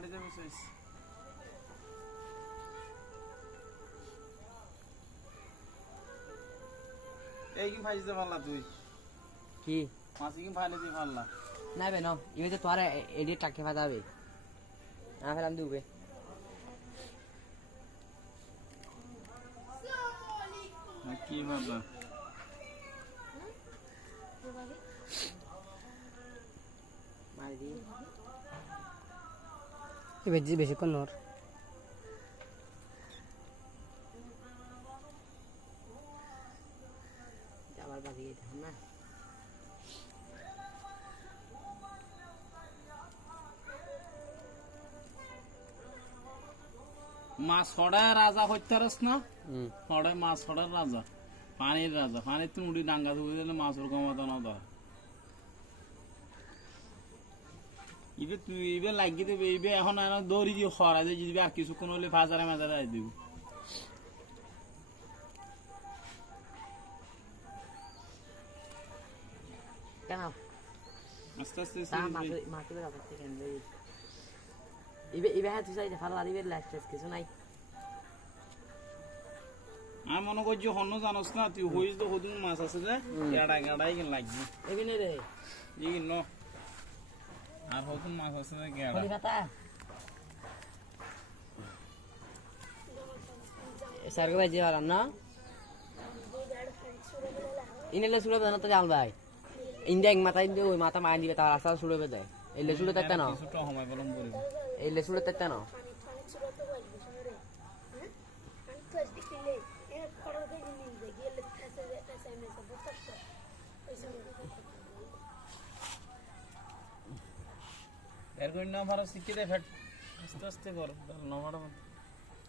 মাটিতে বসেছিস এই কি ফাইজতে পারলা তুই কি মাছি কি ফাইলে দিয়ে পারলা না বে না ইবে তো তোরা এডি টাকে ফাদা হবে না ফেলাম দিবে কি বাবা মারি দি এবে জি বেশি কোন নর আবার বাজি গেছে না মাছ ছড়ায় রাজা হইতারস না ছড়ায় মাছ ছড়ার রাজা পানির রাজা পানির তুমি উড়ি ডাঙ্গা ধুয়ে দিলে মাছের কমাতো না ধর ইবে তুই ইবে লাগি দেবে ইবে এখন দৌড়ি দিয়ে খরা দিয়ে যদি আর কিছুক্ষণ হলে ফাজারে মাজারে আই দিব কেন আস্তে আস্তে মাকে বেড়া করতে কেন ইবে ইবে হ্যাঁ তুই চাই ভালো আদিবের লাস্ট কিছু নাই আমি মনে করছি হন্য জানোস না তুই হইস তো হদুন মাছ আছে যে গাড়াই গাড়াই কেন লাগবে এবি নে রে এই ন আর হদুন মাছ আছে যে গাড়া হলি পাতা সারকে ভাই যে আর না ইনেলে সুরে বেদনা তো জাল ভাই ইন্ডিয়া এক মাথা ইন্ডিয়া ওই মাথা মায় দিবে তার আসাল সুরে বেদে এলে সুরে তাতে না কিছুটা সময় বলম করিব এলে সুরে তাতে না এর কই না ভালো শিখে দে ফেট আস্তে আস্তে কর নমাড়া